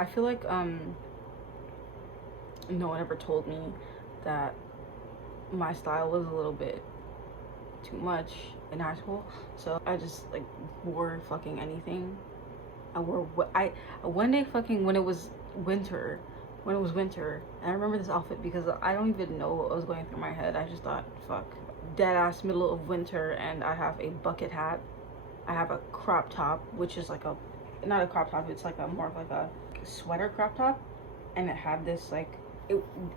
I feel like no one ever told me that my style was a little bit too much in high school, so I just like wore fucking anything. I wore what I one day fucking when it was winter, and I remember this outfit because I don't even know what was going through my head. I just thought, fuck, dead ass middle of winter, and I have a bucket hat, I have a crop top, which is like a, not a crop top, it's like a more of like a sweater crop top, and it had this like,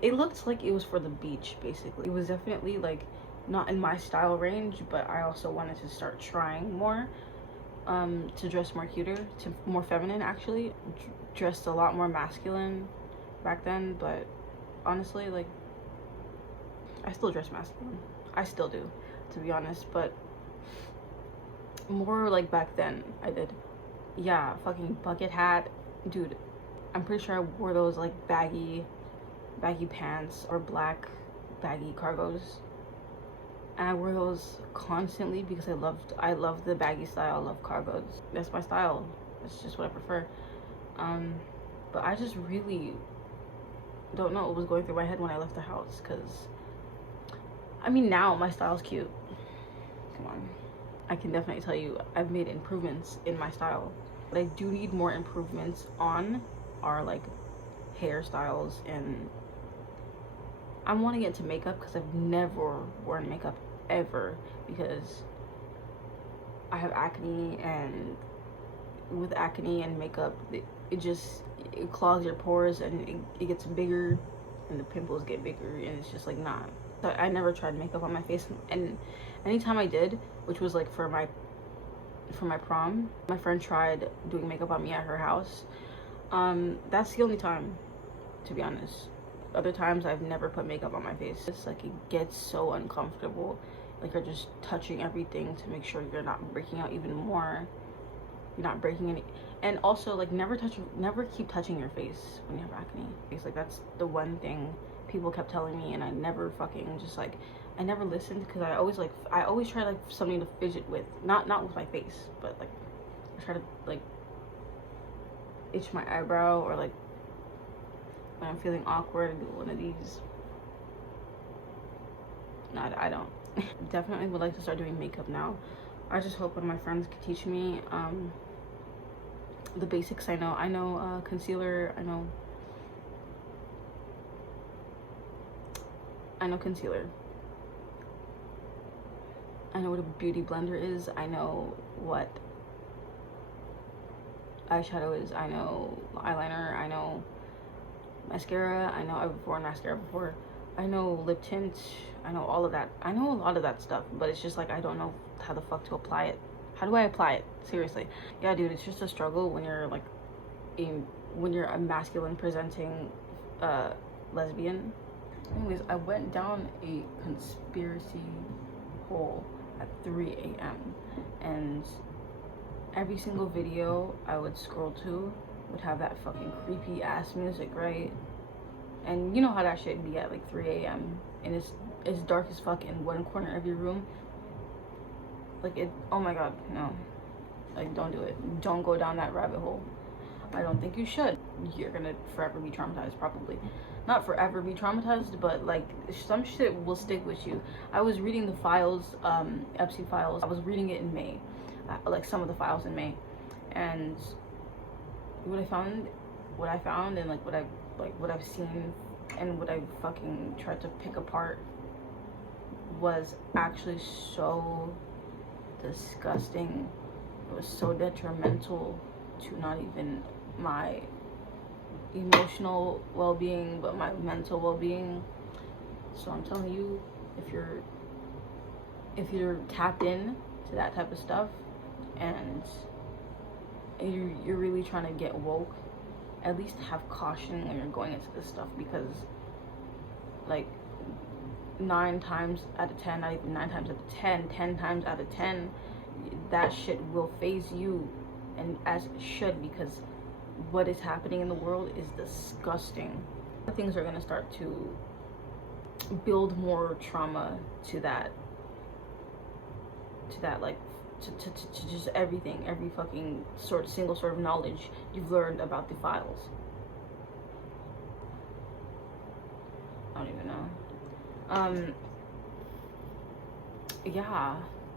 it looked like it was for the beach basically. It was definitely like not in my style range, but I also wanted to start trying more to dress more cuter, to more feminine actually. Dressed a lot more masculine back then, but honestly, like, I still dress masculine. I still do, to be honest, but more like back then I did. Yeah, fucking bucket hat, dude. I'm pretty sure I wore those like baggy pants or black baggy cargos, and I wore those constantly because I loved the baggy style. I love cargos. That's my style. That's just what I prefer. But I just really don't know what was going through my head when I left the house, because I mean, now my style's cute. Come on. I can definitely tell you I've made improvements in my style. What I do need more improvements on are like hairstyles, and I want to get into makeup because I've never worn makeup ever, because I have acne, and with acne and makeup, it clogs your pores, and it gets bigger, and the pimples get bigger, and it's just like, nah. So I never tried makeup on my face, and anytime I did, which was like for my prom, my friend tried doing makeup on me at her house. That's the only time, to be honest. Other times I've never put makeup on my face. It's like, it gets so uncomfortable, like you're just touching everything to make sure you're not breaking out even more. You're not breaking any, and also like never keep touching your face when you have acne. It's like, that's the one thing people kept telling me, and I never fucking just like, I never listened, because I always try like something to fidget with, not with my face, but like I try to like itch my eyebrow, or like when I'm feeling awkward, I do one of these. No, I don't. Definitely would like to start doing makeup now. I just hope one of my friends could teach me the basics. I know concealer. I know concealer. I know what a beauty blender is. I know what eyeshadow is. I know eyeliner. I know mascara. I know I've worn mascara before. I know lip tint. I know all of that. I know a lot of that stuff, but it's just like, I don't know how the fuck to apply it. How do I apply it? Seriously. Yeah, dude, it's just a struggle when you're like when you're a masculine presenting lesbian. Anyways, I went down a conspiracy hole at 3 a.m. and every single video I would scroll to would have that fucking creepy ass music, right? And you know how that shit be at like 3 a.m. and it's dark as fuck in one corner of your room. Like, it, oh my god, no. Like, don't do it. Don't go down that rabbit hole. I don't think you should. You're gonna forever be traumatized, probably. Not forever be traumatized, but like, some shit will stick with you. I was reading the files, Epstein files. I was reading it in May, like some of the files in May, and what I found, and like what I've seen, and what I fucking tried to pick apart was actually so disgusting. It was so detrimental to not even my emotional well-being, but my mental well-being. So I'm telling you, if you're tapped in to that type of stuff, and you're really trying to get woke, at least have caution when you're going into this stuff, because like 9 times out of 10, not even 9 times out of 10, 10 times out of 10, that shit will phase you, and as it should, because what is happening in the world is disgusting. Things are gonna start to build more trauma to that like to just everything, every fucking single sort of knowledge you've learned about the files. I don't even know.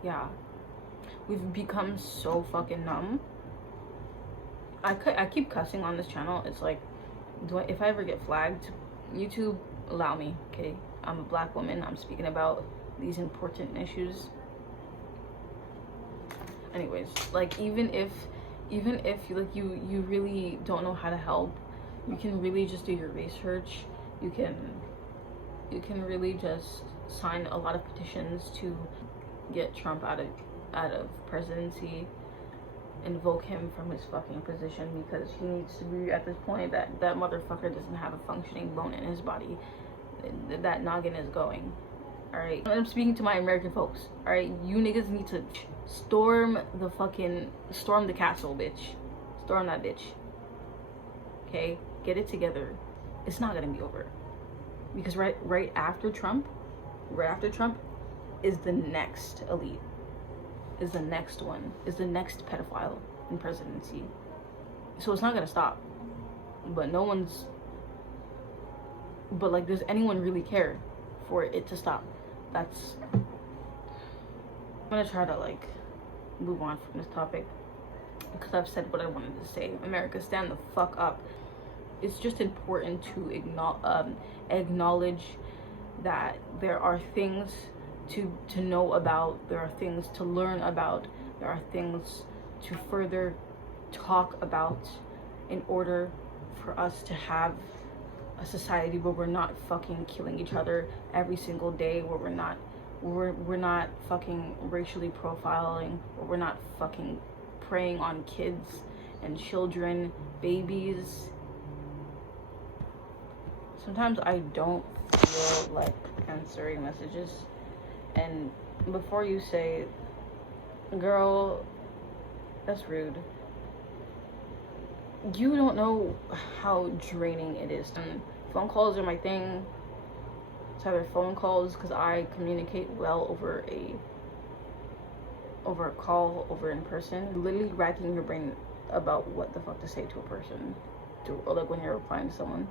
Yeah. We've become so fucking numb. I keep cussing on this channel. It's like, if I ever get flagged, YouTube, allow me, okay? I'm a black woman. I'm speaking about these important issues. Anyways, like, even if you really don't know how to help, you can really just do your research. You can really just sign a lot of petitions to get Trump out of presidency, invoke him from his fucking position, because he needs to be, at this point, that motherfucker doesn't have a functioning bone in his body. That noggin is going. All right, I'm speaking to my American folks. All right, you niggas need to storm the castle, bitch. Storm that bitch. Okay, get it together. It's not gonna be over, because right after Trump is the next elite, is the next one, is the next pedophile in presidency. So it's not gonna stop. But like, does anyone really care for it to stop? I'm gonna try to like move on from this topic, because I've said what I wanted to say. America, stand the fuck up. It's just important to acknowledge that there are things to know about, there are things to learn about, there are things to further talk about, in order for us to have a society where we're not fucking killing each other every single day, where we're not fucking racially profiling, where we're not fucking preying on kids and children, babies. Sometimes I don't feel like answering messages, and before you say, girl, that's rude, you don't know how draining it is. And phone calls are my thing. It's either phone calls, because I communicate well over a call, over in person, literally racking your brain about what the fuck to say to a person, or like when you're replying to someone,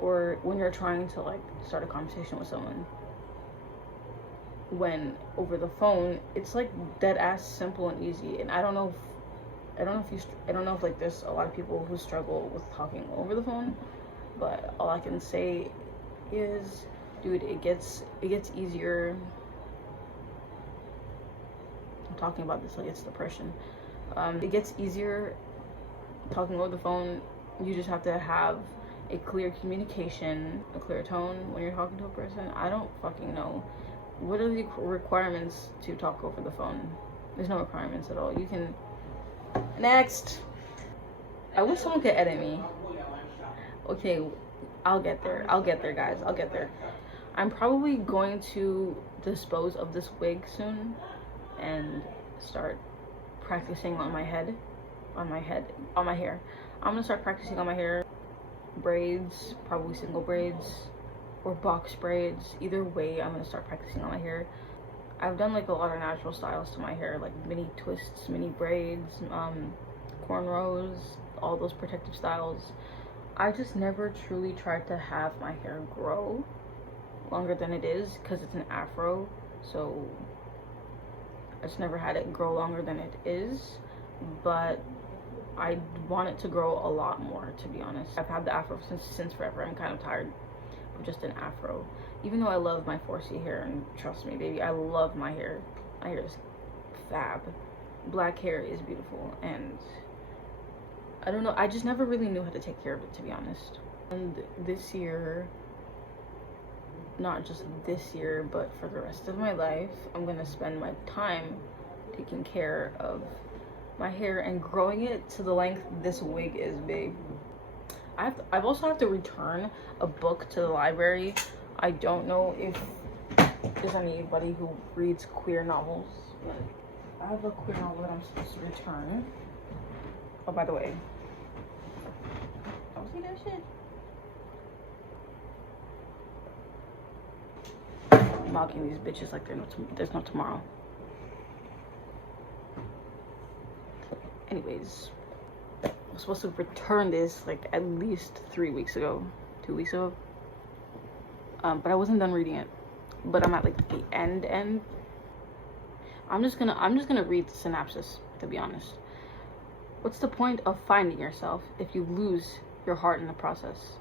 or when you're trying to like start a conversation with someone. When over the phone, it's like dead ass simple and easy. And I don't know if like there's a lot of people who struggle with talking over the phone, but all I can say is, dude, it gets easier. I'm talking about this like it's depression. It gets easier talking over the phone. You just have to have a clear communication, a clear tone when you're talking to a person. I don't fucking know. What are the requirements to talk over the phone? There's no requirements at all. You can... Next! I wish someone could edit me. Okay, I'll get there. Guys. I'll get there. I'm probably going to dispose of this wig soon and start practicing on my hair. I'm gonna start practicing on my hair. Braids, probably single braids or box braids. Either way, I'm gonna start practicing on my hair. I've done like a lot of natural styles to my hair, like mini twists, mini braids, cornrows, all those protective styles. I just never truly tried to have my hair grow longer than it is, because it's an afro, so I just never had it grow longer than it is. But I want it to grow a lot more, to be honest. I've had the afro since forever. I'm kind of tired of just an afro, even though I love my 4C hair, and trust me, baby, I love my hair. My hair is fab. Black hair is beautiful, and I don't know, I just never really knew how to take care of it, to be honest. And this year, not just this year, but for the rest of my life, I'm gonna spend my time taking care of my hair and growing it to the length this wig is, babe. I've also have to return a book to the library. I don't know if there's anybody who reads queer novels, but I have a queer novel that I'm supposed to return. Oh, by the way, don't see that shit. I'm mocking these bitches like there's no tomorrow. Anyways, I'm supposed to return this like at least 3 weeks ago, 2 weeks ago. but I wasn't done reading it. But I'm at like the end. I'm just gonna read the synopsis, to be honest. What's the point of finding yourself if you lose your heart in the process?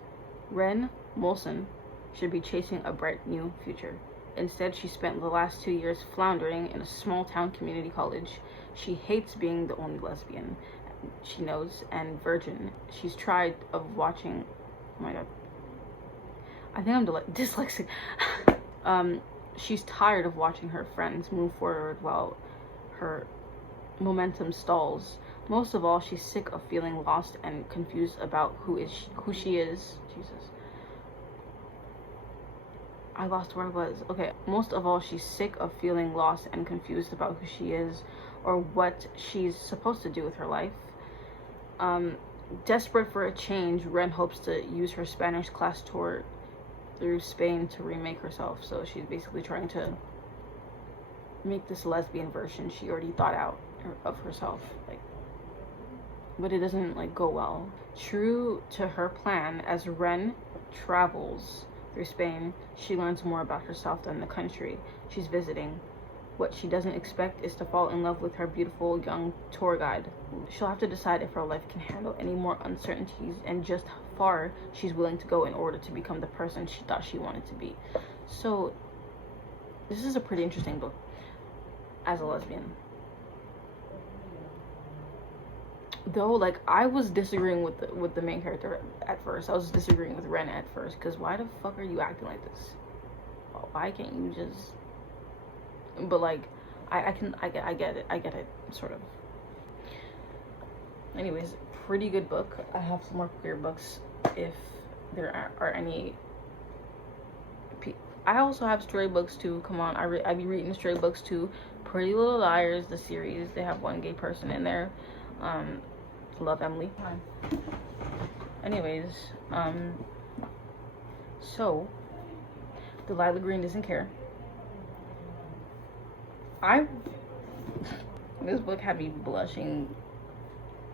Ren Molson should be chasing a bright new future. Instead, she spent the last 2 years floundering in a small town community college. She hates being the only lesbian she knows and virgin. She's tried of watching. Oh my god. I think I'm dyslexic. She's tired of watching her friends move forward while her momentum stalls. Most of all, she's sick of feeling lost and confused about who she is. Jesus. I lost where I was. Okay. Most of all, she's sick of feeling lost and confused about who she is or what she's supposed to do with her life. Desperate for a change, Ren hopes to use her Spanish class tour through Spain to remake herself. So she's basically trying to make this lesbian version she already thought out of herself, like, but it doesn't like go well. True to her plan, as Ren travels through Spain, she learns more about herself than the country she's visiting. What she doesn't expect is to fall in love with her beautiful young tour guide. She'll have to decide if her life can handle any more uncertainties and just how far she's willing to go in order to become the person she thought she wanted to be. So this is a pretty interesting book as a lesbian. Though, like, I was disagreeing with the main character at first. I was disagreeing with Ren at first, because why the fuck are you acting like this? Why can't you just... But like, I get it, sort of. Anyways, pretty good book. I have some more queer books if there are any. I also have stray books too. Come on, I be reading stray books too. Pretty Little Liars, the series. They have one gay person in there. Love Emily. Anyways, so Delilah Green doesn't care. This book had me blushing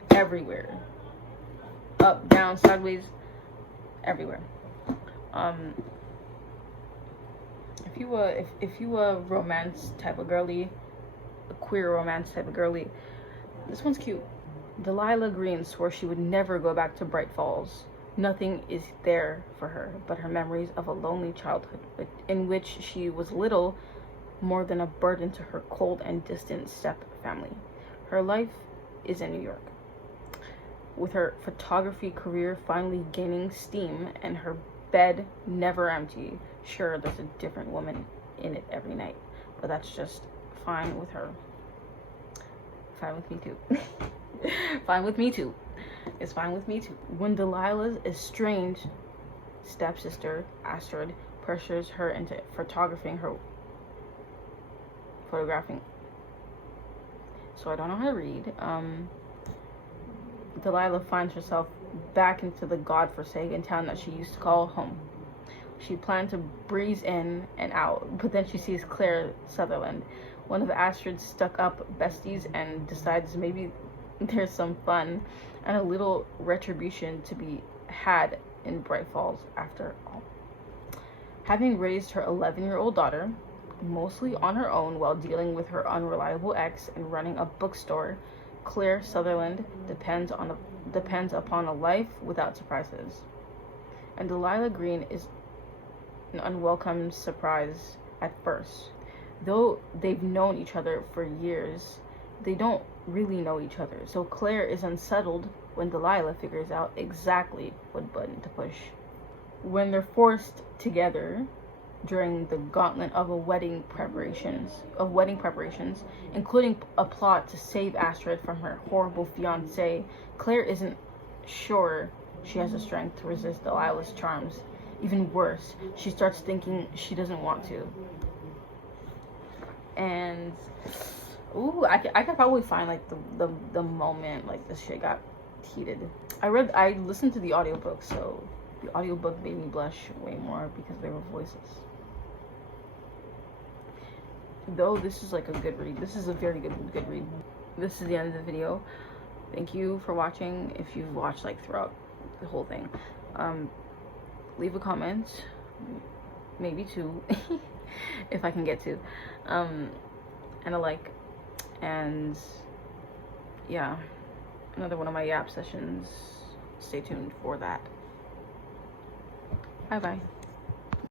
everywhere, up, down, sideways, everywhere. If you a romance type of girly, a queer romance type of girly, this one's cute. Delilah Green swore she would never go back to Bright Falls. Nothing is there for her but her memories of a lonely childhood in which she was little more than a burden to her cold and distant step family. Her life is in New York, with her photography career finally gaining steam and her bed never empty. Sure, there's a different woman in it every night, but that's just fine with her. Fine with me too. Fine with me too. It's fine with me too. When Delilah's estranged stepsister, Astrid, pressures her into photographing. So I don't know how to read. Delilah finds herself back into the godforsaken town that she used to call home. She planned to breeze in and out, but then she sees Claire Sutherland, one of Astrid's stuck-up besties, and decides maybe there's some fun and a little retribution to be had in Bright Falls after all. Having raised her 11-year-old daughter, mostly on her own while dealing with her unreliable ex and running a bookstore, Claire Sutherland depends upon a life without surprises. And Delilah Green is an unwelcome surprise at first. Though they've known each other for years, they don't really know each other. So Claire is unsettled when Delilah figures out exactly what button to push. When they're forced together during the gauntlet of wedding preparations, including a plot to save Astrid from her horrible fiancé, Claire isn't sure she has the strength to resist Delilah's charms. Even worse, she starts thinking she doesn't want to. And ooh, I could probably find like the moment like this shit got heated. I listened to the audiobook, so the audiobook made me blush way more because they were voices. Though this is like a good read. This is a very good read. This is the end of the video. Thank you for watching. If you've watched like throughout the whole thing, leave a comment. maybe 2 if I can get to, and a like. And yeah, another one of my yap sessions. Stay tuned for that. Bye bye.